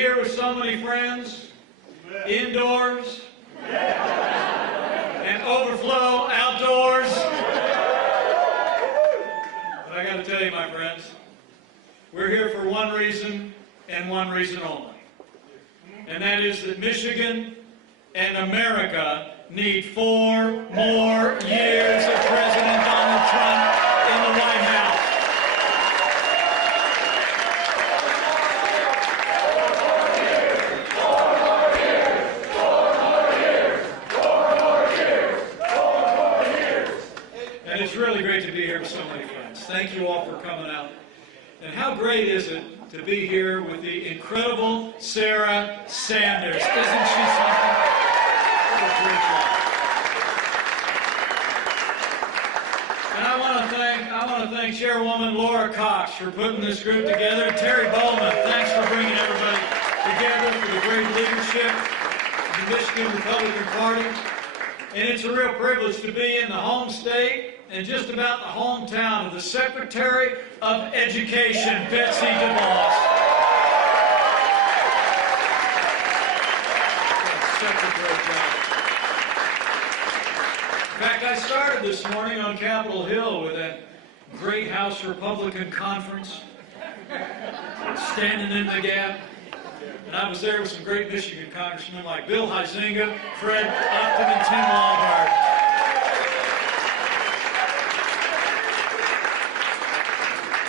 here with so many friends, indoors, and overflow outdoors. But I got to tell you, my friends, we're here for one reason and one reason only. And that is that Michigan and America need 4 more years of President Donald Trump in the White House. And it's really great to be here with so many friends. Thank you all for coming out. And how great is it to be here with the incredible Sarah Sanders. Isn't she something? What a great job. And I want to thank Chairwoman Laura Cox for putting this group together. And Terry Bowman, thanks for bringing everybody together for the great leadership of the Michigan Republican Party. And it's a real privilege to be in the home state and just about the hometown of the Secretary of Education, Betsy DeVos. Such a great job. In fact, I started this morning on Capitol Hill with that great House Republican conference, standing in the gap. And I was there with some great Michigan congressmen like Bill Huizenga, Fred Upton, and Tim Walberg.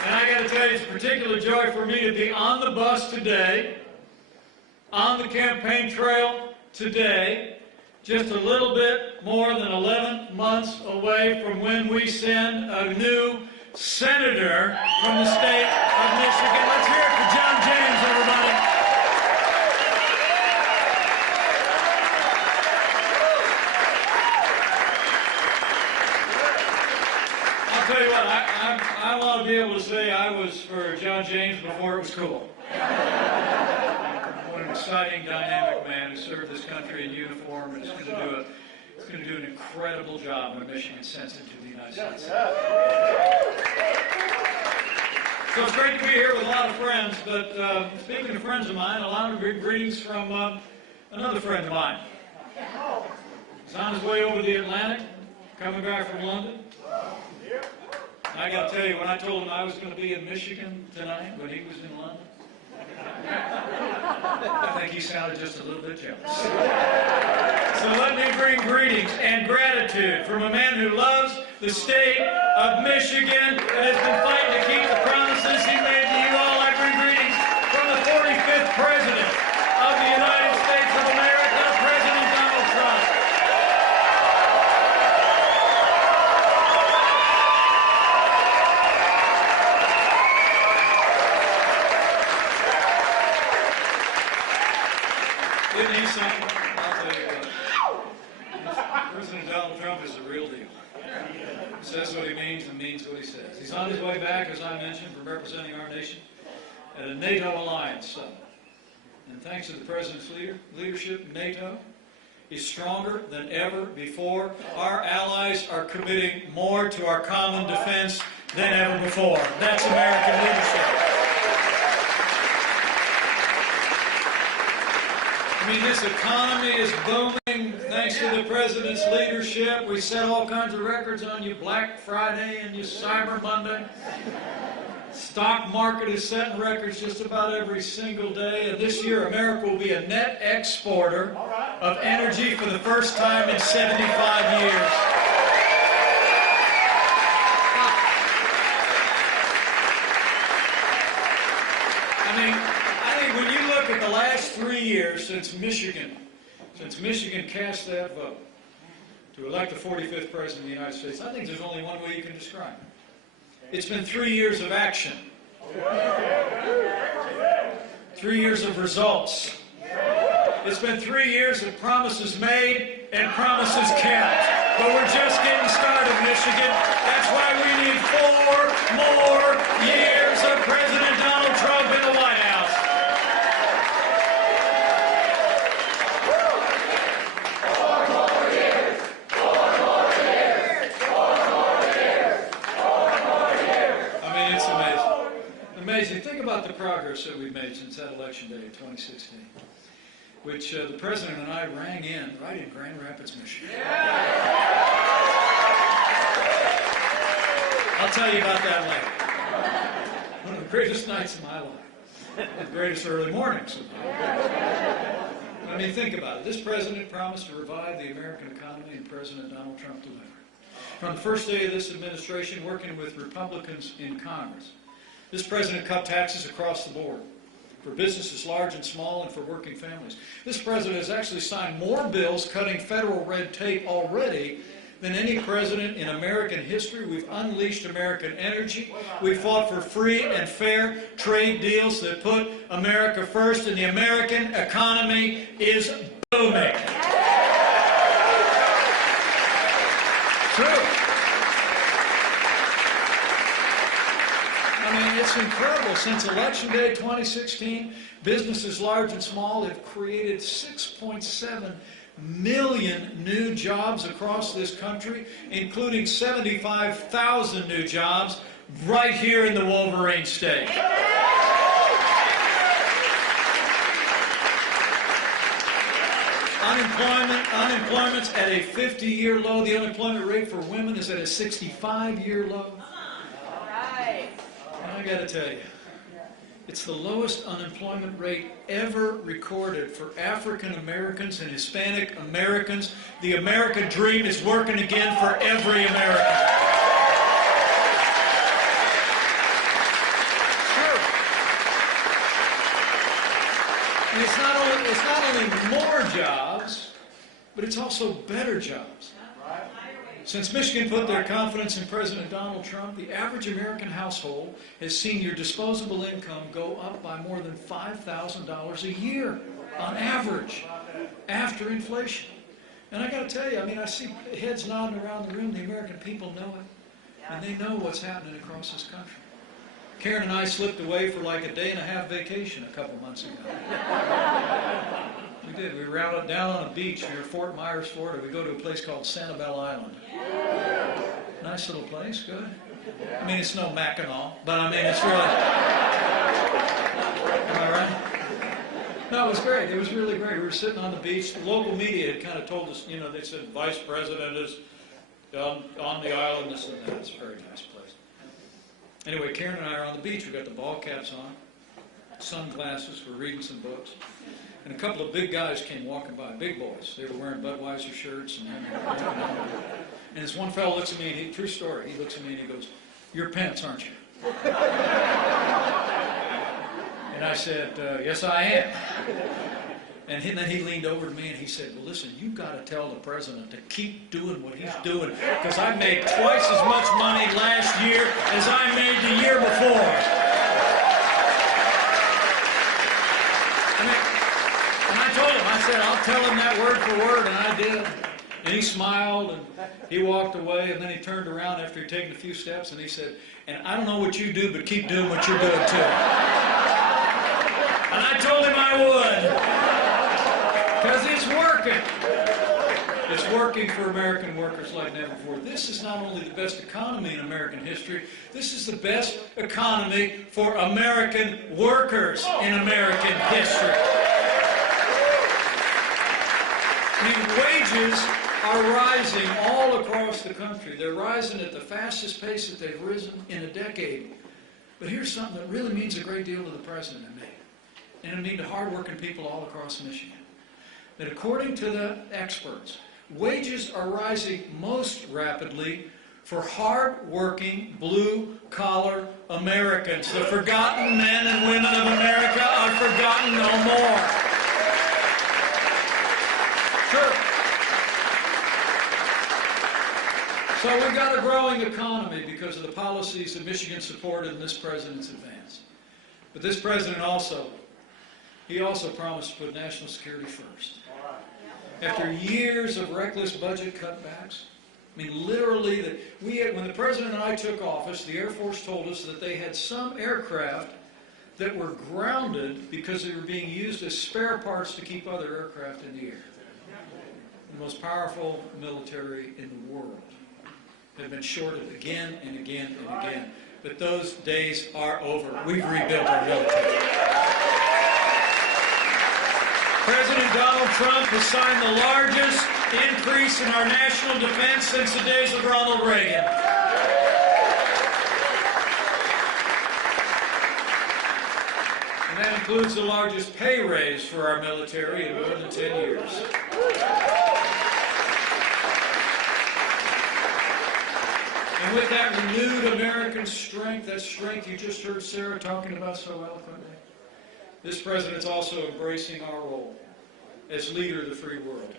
And I got to tell you, it's a particular joy for me to be on the bus today, on the campaign trail today, just a little bit more than 11 months away from when we send a new senator from the state of Michigan. Let's hear it for John James, everybody. I'll tell you what, I want to be able to say I was for John James before it was cool. What an exciting, dynamic man who served this country in uniform and is going to do an incredible job when Michigan sends him to the United States. So it's great to be here with a lot of friends, but speaking of friends of mine, a lot of greetings from another friend of mine. He's on his way over the Atlantic, coming back from London. I got to tell you, when I told him I was going to be in Michigan tonight, when he was in London, I think he sounded just a little bit jealous. So let me bring greetings and gratitude from a man who loves the state of Michigan and has been fighting to keep the promises he made to you all. I bring greetings from the 45th President of the United States of America, President Donald Trump. Isn't he something? I'll tell you what. President Donald Trump is the real deal. He says what he means and means what he says. He's on his way back, as I mentioned, from representing our nation at a NATO alliance summit. And thanks to the President's leadership, NATO is stronger than ever before. Our allies are committing more to our common defense than ever before. That's American leadership. I mean, this economy is booming thanks to the President's leadership. We set all kinds of records on you Black Friday and you Cyber Monday. Stock market is setting records just about every single day. And this year, America will be a net exporter of energy for the first time in 75 years. When you look at the last 3 years since Michigan cast that vote to elect the 45th President of the United States, I think there's only one way you can describe it. It's been 3 years of action. 3 years of results. It's been 3 years of promises made and promises kept. But we're just getting started, Michigan. That's why we need 4 more years of President Donald Trump in the White House. Think about the progress progress that we've made since that election day in 2016, which the President and I rang in right in Grand Rapids, Michigan. I'll tell you about that later. One of the greatest nights of my life. The greatest early mornings of my life. I mean, think about it. This President promised to revive the American economy, and President Donald Trump delivered. From the first day of this administration, working with Republicans in Congress, this President cut taxes across the board for businesses large and small and for working families. This President has actually signed more bills cutting federal red tape already than any president in American history. We've unleashed American energy. We've fought for free and fair trade deals that put America first, and the American economy is booming. True. I mean, it's incredible. Since Election Day 2016, businesses large and small have created 6.7 million new jobs across this country, including 75,000 new jobs right here in the Wolverine State. Unemployment's at a 50-year low. The unemployment rate for women is at a 65-year low. All right. And I got to tell you, it's the lowest unemployment rate ever recorded for African Americans and Hispanic Americans. The American dream is working again for every American. Sure. And it's not only more jobs, but it's also better jobs. Since Michigan put their confidence in President Donald Trump, the average American household has seen your disposable income go up by more than $5,000 a year on average after inflation. And I got to tell you, I mean, I see heads nodding around the room. The American people know it, and they know what's happening across this country. Karen and I slipped away for like a day-and-a-half vacation a couple months ago. We did. We were out down on a beach near Fort Myers, Florida. We go to a place called Sanibel Island. Nice little place, good. I mean, it's no Mackinac, but I mean, it's really... Am I right? No, it was great. It was really great. We were sitting on the beach. The local media had kind of told us, you know, they said, Vice President is on the island, this and that. It's a very nice place. Anyway, Karen and I are on the beach. We got the ball caps on, sunglasses. We're reading some books. And a couple of big guys came walking by, big boys. They were wearing Budweiser shirts. And this one fellow looks at me, and true story, he looks at me and he goes, "You're Pence, aren't you?" And I said, "Yes, I am." And then he leaned over to me and he said, "Well, listen, you've got to tell the president to keep doing what he's doing, because I made twice as much money last year as I made the year before." And I told him, I said, "I'll tell him that word for word," and I did. And he smiled, and he walked away, and then he turned around after he'd taken a few steps, and he said, "And I don't know what you do, but keep doing what you're doing, too." And I told him I would, because it's working. It's working for American workers like never before. This is not only the best economy in American history, this is the best economy for American workers in American history. I mean, wages are rising all across the country. They're rising at the fastest pace that they've risen in a decade. But here's something that really means a great deal to the President and me. And it means to hardworking people all across Michigan. That according to the experts, wages are rising most rapidly for hard-working, blue-collar Americans. The forgotten men and women of America are forgotten no more. Sure. So we've got a growing economy because of the policies that Michigan supported in this president's advance. But this president also promised to put national security first. After years of reckless budget cutbacks, I mean, literally, when the president and I took office, the Air Force told us that they had some aircraft that were grounded because they were being used as spare parts to keep other aircraft in the air. The most powerful military in the world had been shorted again and again and again. but those days are over. We've rebuilt our military. President Donald Trump has signed the largest increase in our national defense since the days of Ronald Reagan. And that includes the largest pay raise for our military in more than 10 years. And with that renewed American strength, that strength you just heard Sarah talking about so eloquently, this president's also embracing our role as leader of the free world.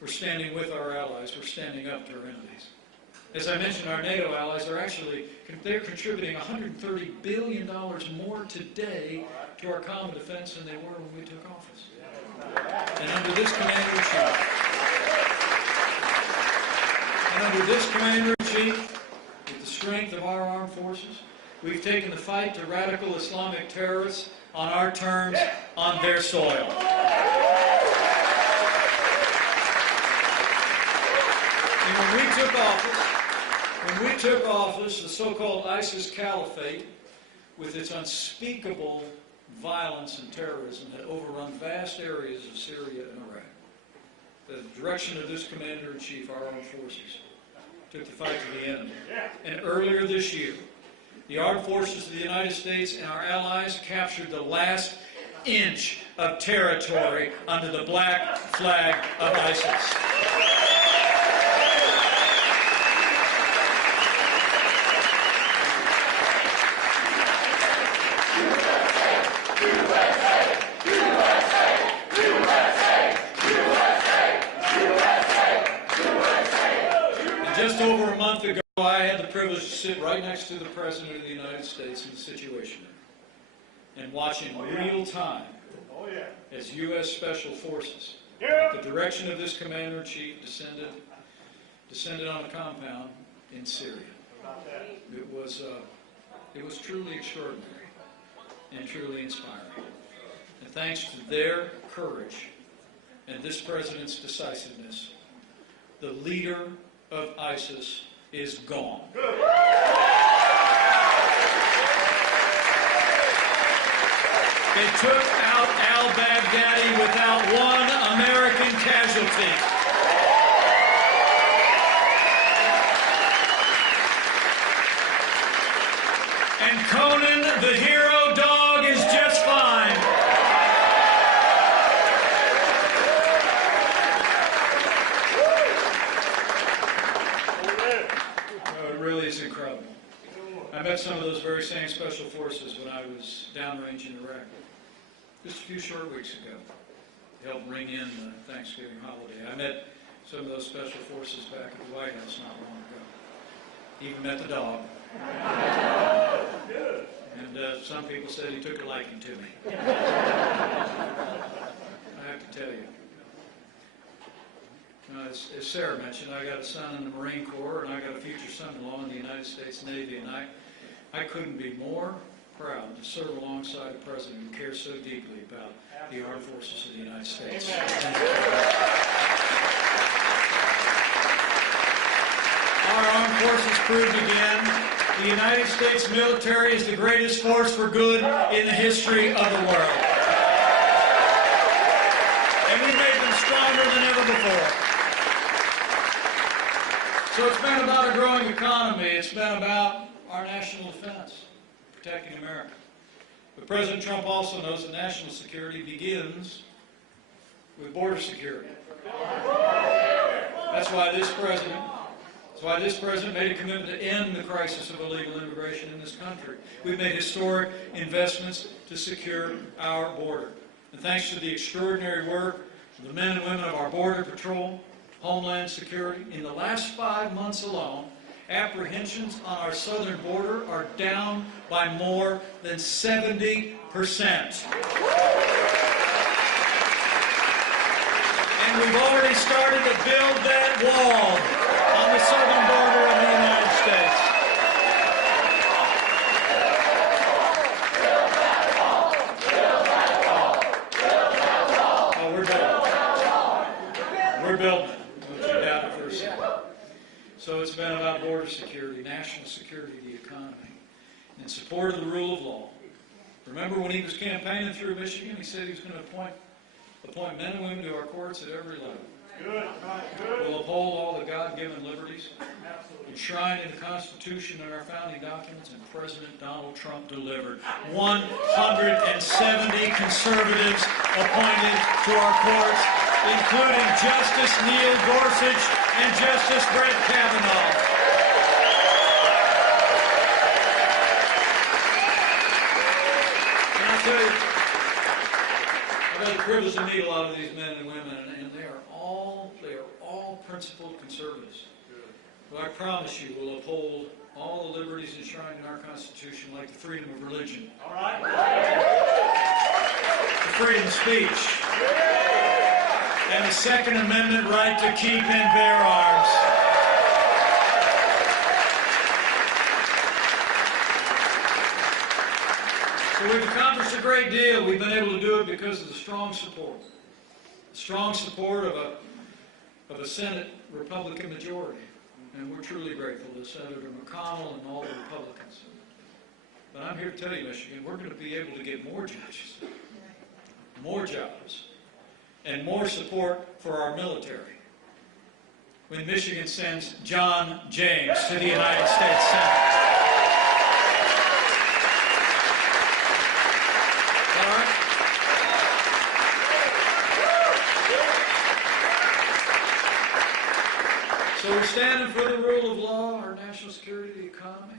We're standing with our allies. We're standing up to our enemies. As I mentioned, our NATO allies are they're contributing $130 billion more today to our common defense than they were when we took office. And under this Commander-in-Chief, with the strength of our armed forces, we've taken the fight to radical Islamic terrorists on our terms, on their soil. And when we took office, the so-called ISIS caliphate, with its unspeakable violence and terrorism, had overrun vast areas of Syria and Iraq. The direction of this Commander-in-Chief, our armed forces, took the fight to the enemy. And earlier this year, the armed forces of the United States and our allies captured the last inch of territory under the black flag of ISIS. Just over a month ago, I had the privilege to sit right next to the President of the United States in the Situation Room and watch in real time as U.S. Special Forces, at the direction of this Commander-in-Chief, descended on a compound in Syria. It was truly extraordinary and truly inspiring. And thanks to their courage and this President's decisiveness, the leader of ISIS is gone. They took out al-Baghdadi without one American casualty. And Conan, the hero dog, is just fine. It really is incredible. I met some of those very same special forces when I was downrange in Iraq just a few short weeks ago to help ring in the Thanksgiving holiday. I met some of those special forces back at the White House not long ago. Even met the dog. And some people said he took a liking to me. I have to tell you, as Sarah mentioned, I got a son in the Marine Corps, and I got a future son-in-law in the United States Navy, and I couldn't be more proud to serve alongside a president who cares so deeply about the armed forces of the United States. Our armed forces proved again the United States military is the greatest force for good in the history of the world. And we made them stronger than ever before. So it's been about a growing economy. It's been about our national defense, protecting America. But President Trump also knows that national security begins with border security. That's why this president made a commitment to end the crisis of illegal immigration in this country. We've made historic investments to secure our border. And thanks to the extraordinary work of the men and women of our Border Patrol, Homeland Security, in the last 5 months alone, apprehensions on our southern border are down by more than 70%. And we've already started to build that wall on the southern border of the United States. Oh, we're building it. We're building it. Don't you doubt it for a second. So it's been about border security, national security, the economy, in support of the rule of law. Remember when he was campaigning through Michigan, he said he was going to appoint men and women to our courts at every level. We'll uphold all the God-given liberties enshrined in the Constitution and our founding documents, and President Donald Trump delivered. 170 conservatives appointed to our courts, including Justice Neil Gorsuch and Justice Brett Kavanaugh. And I tell you, I've had the privilege to meet a lot of these men and women, and they are all principled conservatives. But I promise you, we'll uphold all the liberties enshrined in our Constitution, like the freedom of religion, all right, the freedom of speech, and the Second Amendment right to keep and bear arms. So we've accomplished a great deal. We've been able to do it because of the strong support of a Senate Republican majority. And we're truly grateful to Senator McConnell and all the Republicans. But I'm here to tell you, Michigan, we're going to be able to get more judges, more jobs, and more support for our military when Michigan sends John James to the United States Senate. All right? So we're standing for the rule of law, our national security, the economy.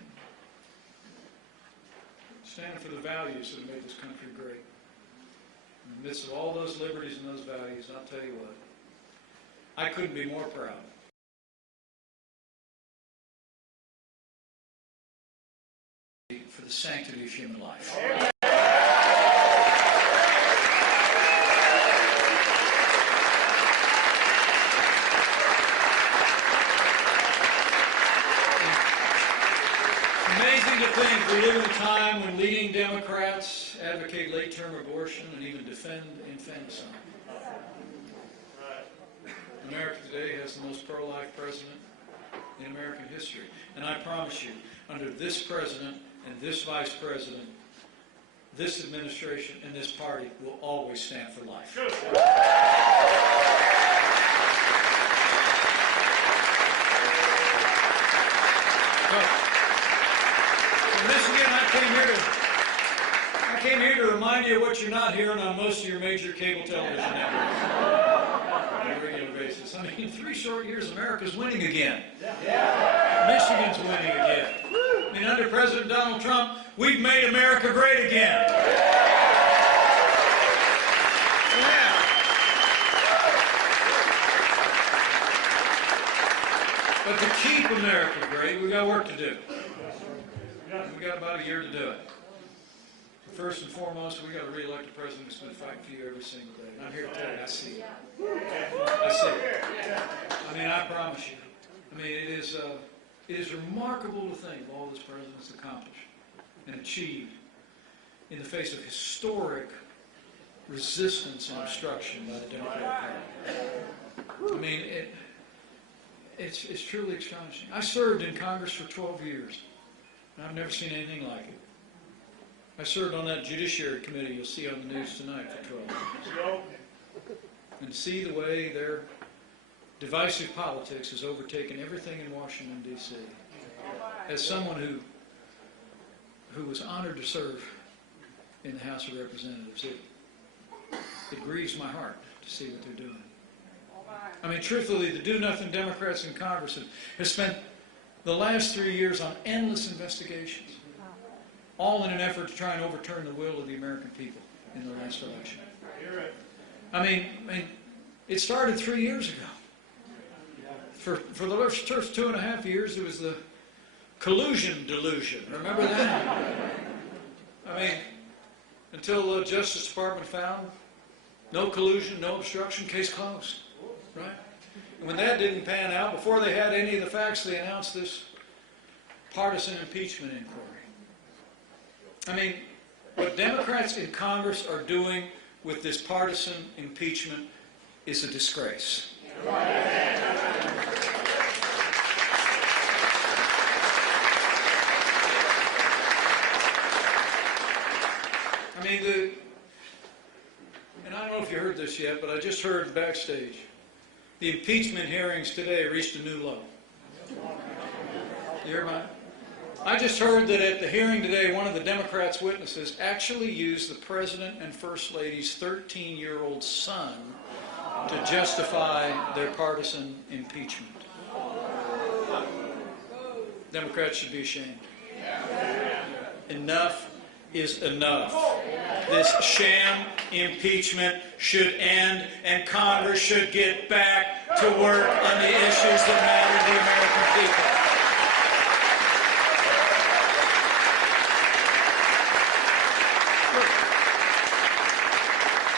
Standing for the values that have made this country great. In the midst of all those liberties and those values, I'll tell you what, I couldn't be more proud. For the sanctity of human life. Amazing to think we live in a time when leading Democrats advocate late-term abortion and even defend infanticide. America today has the most pro-life president in American history. And I promise you, under this president and this vice president, this administration and this party will always stand for life. Good. Michigan, I came here to remind you of what you're not hearing on most of your major cable television networks on a regular basis. I mean, in 3 short years, America's winning again. Michigan's winning again. I mean, under President Donald Trump, we've made America great again. Yeah. But to keep America great, we've got work to do. We've got about a year to do it. First and foremost, we've got to re-elect a president who's been fighting for you every single day. And I'm here to tell you, I see it. I see it. I mean, I promise you. I mean, it is remarkable to think of all this president's accomplished and achieved in the face of historic resistance and obstruction by the Democratic Party. I mean, it's truly astonishing. I served in Congress for 12 years. I've never seen anything like it. I served on that Judiciary Committee you'll see on the news tonight for 12 years. And see the way their divisive politics has overtaken everything in Washington, D.C. As someone who was honored to serve in the House of Representatives, it grieves my heart to see what they're doing. I mean, truthfully, the do-nothing Democrats in Congress have spent the last 3 years on endless investigations, all in an effort to try and overturn the will of the American people in the last election. I mean, it started 3 years ago. For the first 2.5 years, it was the collusion delusion. Remember that? I mean, until the Justice Department found no collusion, no obstruction, case closed. Right? And when that didn't pan out, before they had any of the facts, they announced this partisan impeachment inquiry. I mean, what Democrats in Congress are doing with this partisan impeachment is a disgrace. I just heard backstage. The impeachment hearings today reached a new low. You hear mine? I just heard that at the hearing today, one of the Democrats' witnesses actually used the President and First Lady's 13-year-old son to justify their partisan impeachment. Democrats should be ashamed. Enough is enough. This sham impeachment should end, and Congress should get back to work on the issues that matter to the American people.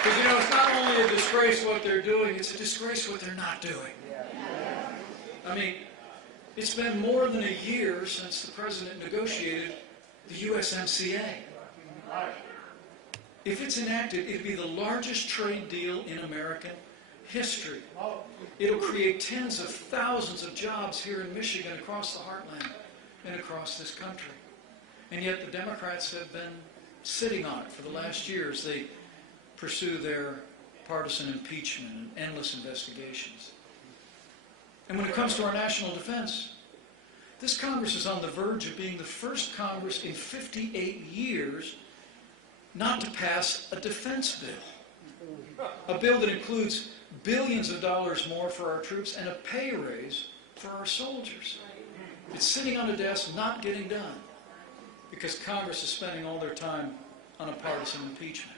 Because, you know, it's not only a disgrace what they're doing, it's a disgrace what they're not doing. I mean, it's been more than a year since the President negotiated the USMCA. If it's enacted, it'll be the largest trade deal in American history. It'll create tens of thousands of jobs here in Michigan, across the heartland, and across this country. And yet the Democrats have been sitting on it for the last year as they pursue their partisan impeachment and endless investigations. And when it comes to our national defense, this Congress is on the verge of being the first Congress in 58 years not to pass a defense bill. A bill that includes billions of dollars more for our troops and a pay raise for our soldiers. It's sitting on a desk not getting done because Congress is spending all their time on a partisan impeachment.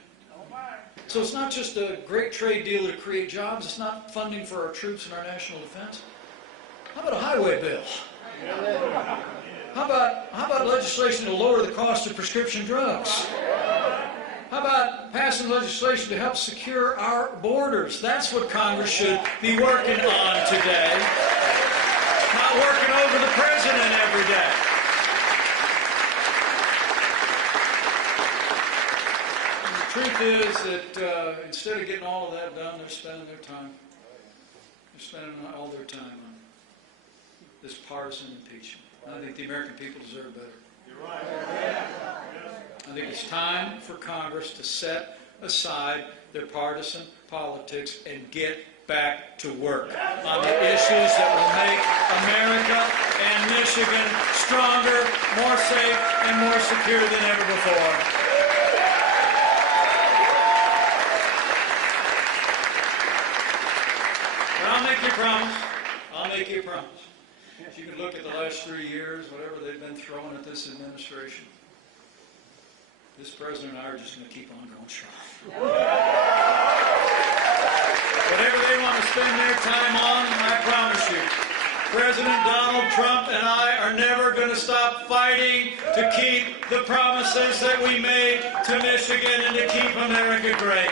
So it's not just a great trade deal to create jobs, it's not funding for our troops and our national defense. How about a highway bill? How about legislation to lower the cost of prescription drugs? How about passing legislation to help secure our borders? That's what Congress should be working on today. Not working over the President every day. And the truth is that instead of getting all of that done, they're spending their time. They're spending all their time on this partisan impeachment. I think the American people deserve better. You're right. I think it's time for Congress to set aside their partisan politics and get back to work on the issues that will make America and Michigan stronger, more safe, and more secure than ever before. But I'll make you a promise. I'll make you a promise. If you can look at the last 3 years, whatever they've been throwing at this administration, this President and I are just going to keep on going strong. Whatever they want to spend their time on, I promise you, President Donald Trump and I are never going to stop fighting to keep the promises that we made to Michigan and to keep America great.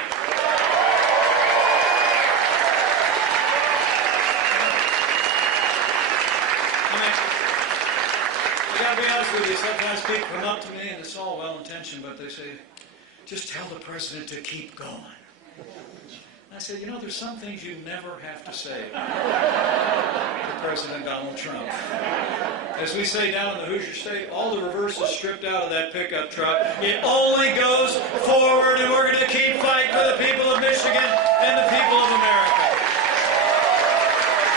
I gotta be honest with you, sometimes people come up to me and it's all well-intentioned, but they say, just tell the President to keep going. And I say, you know, there's some things you never have to say to President Donald Trump. As we say down in the Hoosier State, all the reverse is stripped out of that pickup truck. It only goes forward, and we're going to keep fighting for the people of Michigan and the people of America.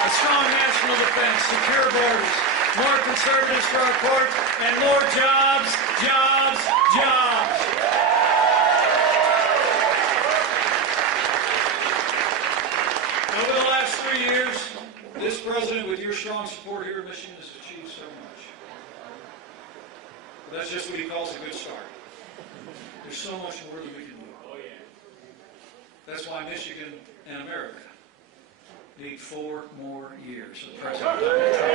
A strong national defense, secure borders, more conservatives for our courts, and more jobs, jobs, jobs. Over the last 3 years, this President, with your strong support here in Michigan, has achieved so much. But that's just what he calls a good start. There's so much more that we can do. That's why Michigan and America need 4 more years of President Donald Trump.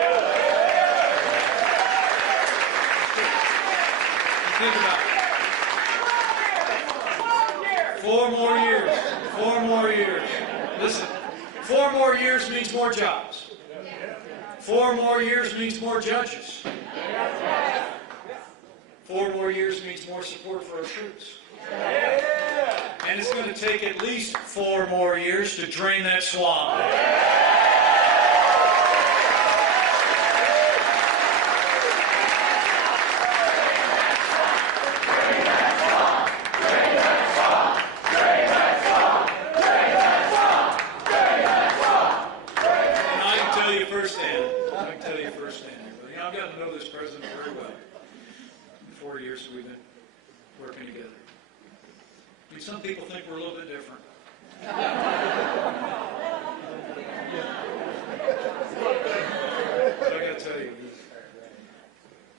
Think about it. 4 more years. 4 more years. Listen, 4 more years means more jobs. 4 more years means more judges. 4 more years means more support for our troops. And it's going to take at least 4 more years to drain that swamp. tell you firsthand. You know, I've gotten to know this president very well. In 4 years we've been working together. I mean, some people think we're a little bit different. But I got to tell you,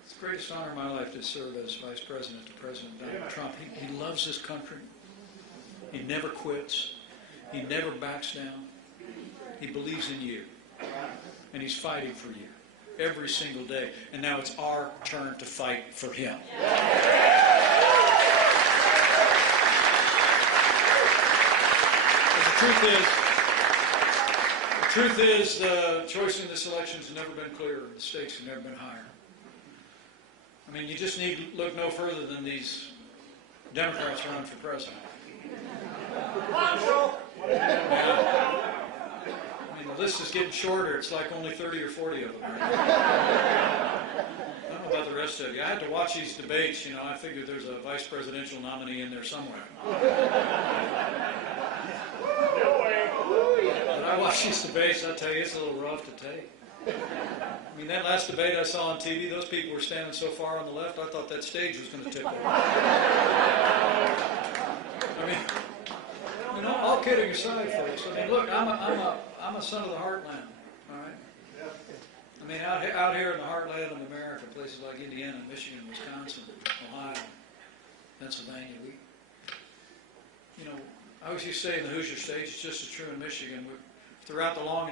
it's the greatest honor of my life to serve as Vice President to President Donald Trump. He loves this country. He never quits. He never backs down. He believes in you. And he's fighting for you every single day. And now it's our turn to fight for him. The truth is, the choice in this election has never been clearer. The stakes have never been higher. I mean, you just need to look no further than these Democrats running for president. I mean, the list is getting shorter. It's like only 30 or 40 of them. Right? I don't know about the rest of you. I had to watch these debates. You know, I figured there's a vice presidential nominee in there somewhere. But I watch these debates, I tell you, it's a little rough to take. I mean, that last debate I saw on TV, those people were standing so far on the left, I thought that stage was going to tip over. I mean, you know, all kidding aside, folks. I mean, look, I'm a son of the heartland. All right. I mean, out here in the heartland of America, places like Indiana, Michigan, Wisconsin, Ohio, Pennsylvania, you know, I always used to say in the Hoosier States, it's just as true in Michigan. Throughout the long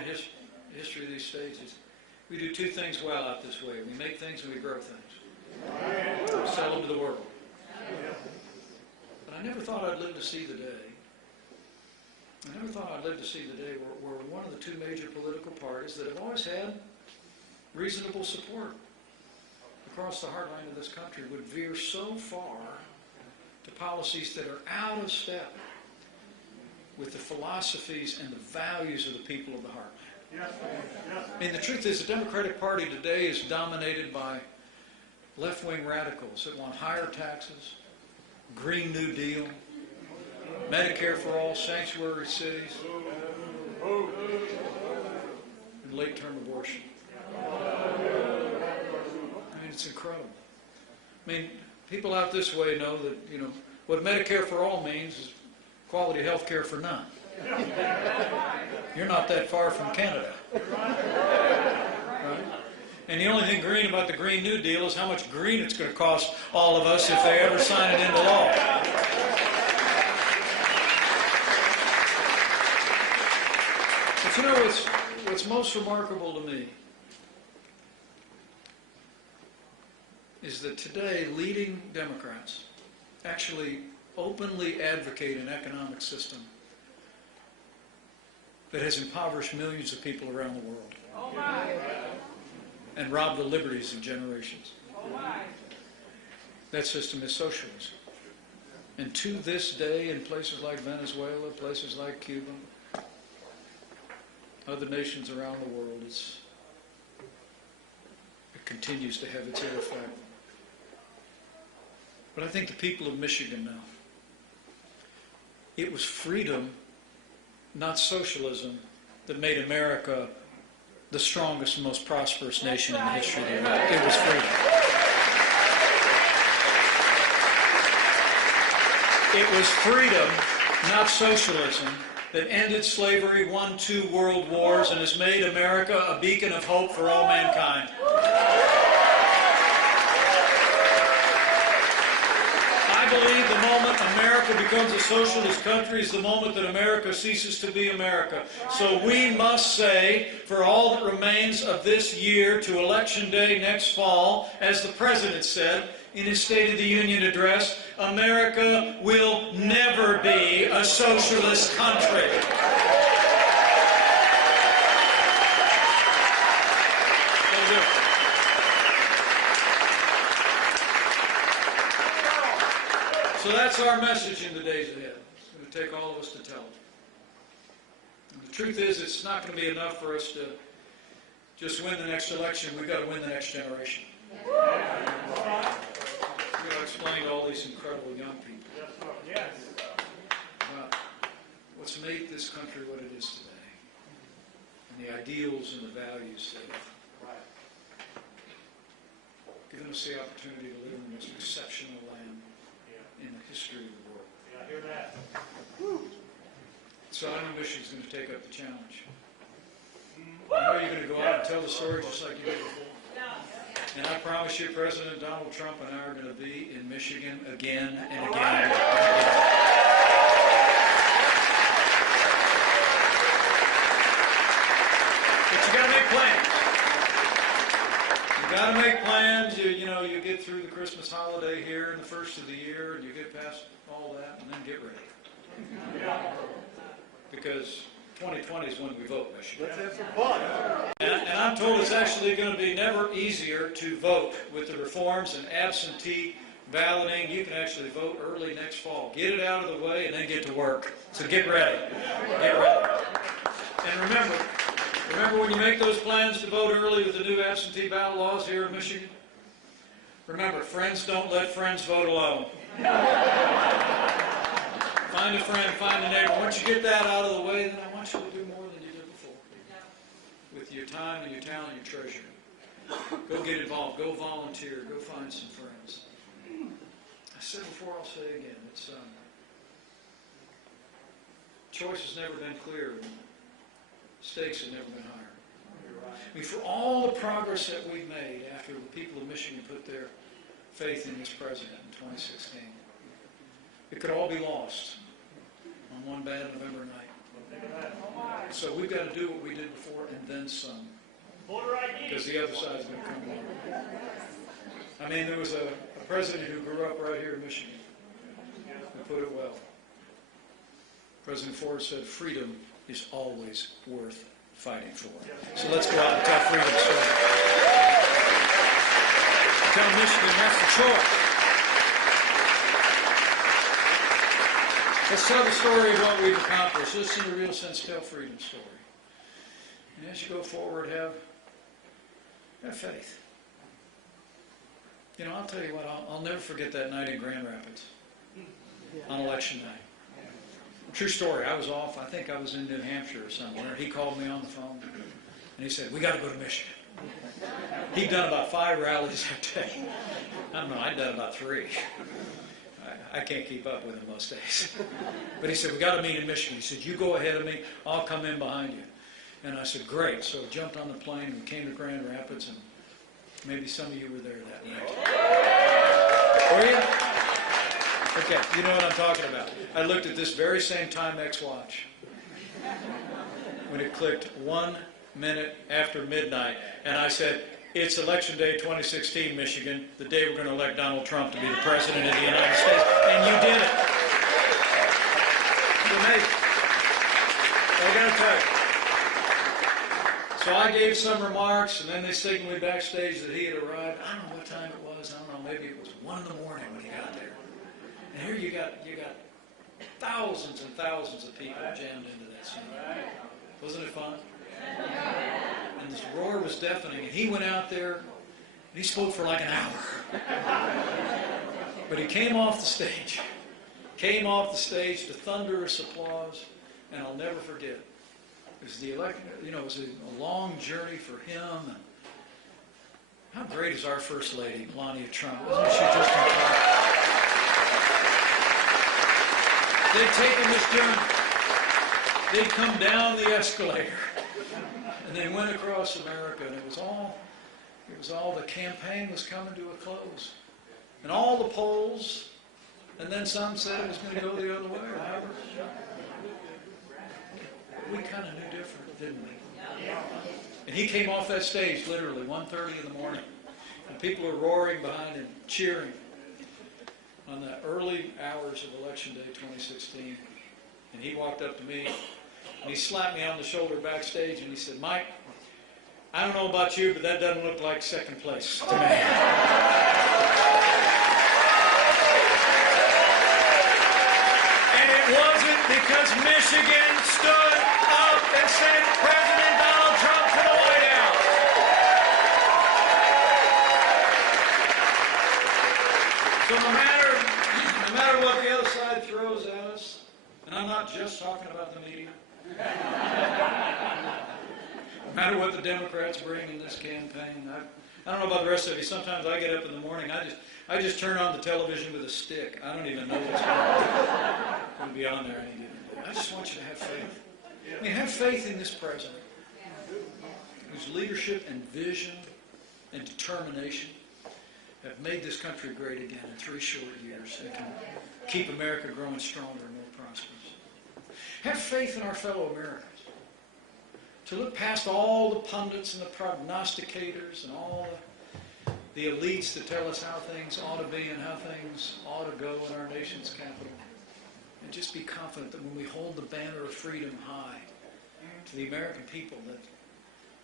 history of these states, we do two things well out this way. We make things and we grow things. We sell them to the world. But I never thought I'd live to see the day. I never thought I'd live to see the day where one of the two major political parties that have always had reasonable support across the heartland of this country would veer so far to policies that are out of step with the philosophies and the values of the people of the heartland. I mean, the truth is, the Democratic Party today is dominated by left-wing radicals that want higher taxes, Green New Deal, Medicare for all, sanctuary cities, and late-term abortion. I mean, it's incredible. I mean, people out this way know that, you know, what Medicare for all means is quality health care for none. You're not that far from Canada. Right? And the only thing green about the Green New Deal is how much green it's going to cost all of us if they ever sign it into law. But you know what's most remarkable to me is that today leading Democrats actually openly advocate an economic system that has impoverished millions of people around the world. Oh my. And robbed the liberties of generations. Oh my. That system is socialism. And to this day, in places like Venezuela, places like Cuba, other nations around the world, it continues to have its ill effect. But I think the people of Michigan know. It was freedom, not socialism, that made America the strongest and most prosperous nation in the history of the world. It was freedom. It was freedom, not socialism, that ended slavery, won 2 world wars, and has made America a beacon of hope for all mankind. I believe the moment America becomes a socialist country is the moment that America ceases to be America. So we must say, for all that remains of this year to Election Day next fall, as the President said in his State of the Union address, America will never be a socialist country. So that's our message in the days ahead. It's going to take all of us to tell it. And the truth is, it's not going to be enough for us to just win the next election. We've got to win the next generation. We've got to explain to all these incredible young people what's made this country what it is today. And and the ideals and the values that have given us the opportunity to live in the most exceptional land in the history of the world. Yeah, I hear that. So I know Michigan's going to take up the challenge. I know you're going to go out and tell the story just like you did before. And I promise you, President Donald Trump and I are going to be in Michigan again and again and again. But you got to make plans. You got to make plans. You get through the Christmas holiday here in the first of the year, and you get past all that, and then get ready. Because 2020 is when we vote, Michigan. Let's have some fun. And I'm told it's actually going to be never easier to vote with the reforms and absentee balloting. You can actually vote early next fall. Get it out of the way and then get to work. So get ready. Get ready. And remember when you make those plans to vote early with the new absentee ballot laws here in Michigan? Remember, friends don't let friends vote alone. Find a friend, find a neighbor. Once you get that out of the way, then I want you to do more than you did before. With your time and your talent and your treasure. Go get involved. Go volunteer. Go find some friends. I said before, I'll say again. Choice has never been clearer. Stakes have never been higher. I mean, for all the progress that we've made after the people of Michigan put their faith in this president in 2016, it could all be lost on one bad November night. So we've got to do what we did before and then some. Because the other side's going to come along. I mean, there was a president who grew up right here in Michigan who put it well. President Ford said, freedom is always worth fighting for. So let's go out and tell freedom story. Tell Michigan that's the choice. Let's tell the story of what we've accomplished. Let's, in a real sense, tell freedom story. And as you go forward, have faith. I'll tell you what, I'll never forget that night in Grand Rapids on election night. True story. I was off. I think I was in New Hampshire or somewhere. He called me on the phone, and he said, we got to go to Michigan. He'd done about 5 rallies that day. I don't know, I'd done about 3. I can't keep up with him most days. But he said, we got to meet in Michigan. He said, you go ahead of me. I'll come in behind you. And I said, great. So I jumped on the plane and came to Grand Rapids, and maybe some of you were there that night. Were you? Okay, you know what I'm talking about. I looked at this very same Timex watch when it clicked 1 minute after midnight, and I said, it's Election Day 2016, Michigan, the day we're going to elect Donald Trump to be the President of the United States, and you did it. It's amazing. I got to tell you. So I gave some remarks, and then they signaled me backstage that he had arrived. I don't know what time it was. I don't know, maybe it was 1 in the morning when he got there. And here you got thousands and thousands of people jammed into that scene. Wasn't it fun? And this roar was deafening, and he went out there, and he spoke for like an hour. But he came off the stage to thunderous applause, and I'll never forget. It was the election, it was a long journey for him. And how great is our First Lady, Melania Trump? Wasn't she just incredible? They'd taken this journey. They'd come down the escalator, and they went across America, and it was all the campaign was coming to a close. And all the polls, and then some said it was going to go the other way, or whatever. We kind of knew different, didn't we? And he came off that stage literally 1:30 in the morning, and people were roaring behind him, cheering on the early hours of Election Day 2016. And he walked up to me, and he slapped me on the shoulder backstage, and he said, Mike, I don't know about you, but that doesn't look like second place to me. And it wasn't because Michigan stood up and sent President Donald Trump to the White House. So no matter what the other side throws at us, and I'm not just talking about the media, matter what the Democrats bring in this campaign. I don't know about the rest of you. Sometimes I get up in the morning, I just turn on the television with a stick. I don't even know what's going to be on there any given day. I just want you to have faith. I mean, have faith in this president, whose leadership and vision and determination have made this country great again in 3 short years. That can keep America growing stronger and more prosperous. Have faith in our fellow Americans. To look past all the pundits and the prognosticators and all the elites that tell us how things ought to be and how things ought to go in our nation's capital. And just be confident that when we hold the banner of freedom high to the American people, that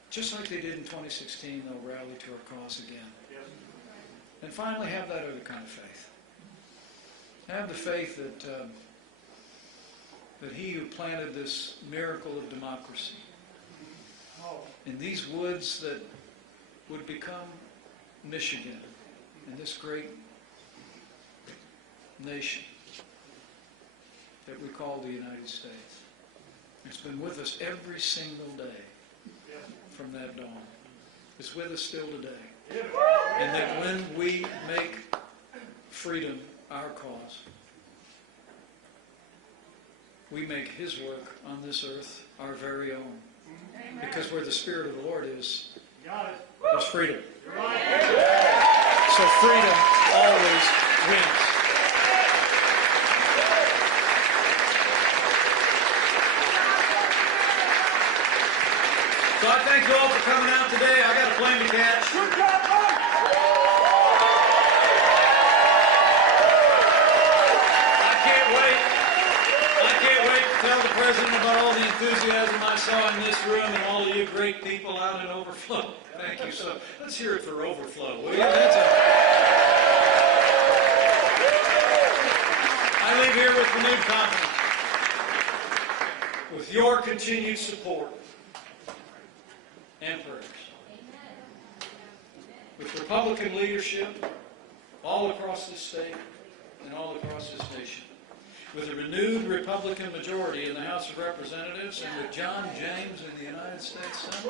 just like they did in 2016, they'll rally to our cause again. And finally, have that other kind of faith. Have the faith that he who planted this miracle of democracy in these woods that would become Michigan and this great nation that we call the United States. It's been with us every single day from that dawn. It's with us still today. And that when we make freedom our cause, we make his work on this earth our very own. Because where the Spirit of the Lord is, there's freedom. So freedom always wins. So I thank you all for coming out today. I got a plane to catch. Tell the President about all the enthusiasm I saw in this room and all of you great people out in Overflow. Thank you. So let's hear it for Overflow, will you? I leave here with renewed confidence. With your continued support and prayers. With Republican leadership all across this state and all across this nation. With a renewed Republican majority in the House of Representatives and with John James in the United States Senate.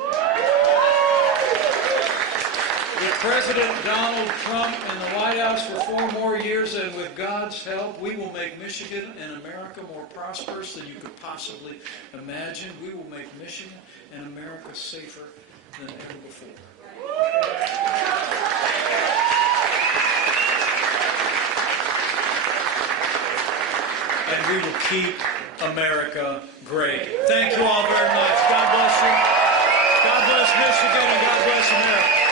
With President Donald Trump in the White House for 4 more years, and with God's help, we will make Michigan and America more prosperous than you could possibly imagine. We will make Michigan and America safer than ever before. And we will keep America great. Thank you all very much. God bless you. God bless Michigan and God bless America.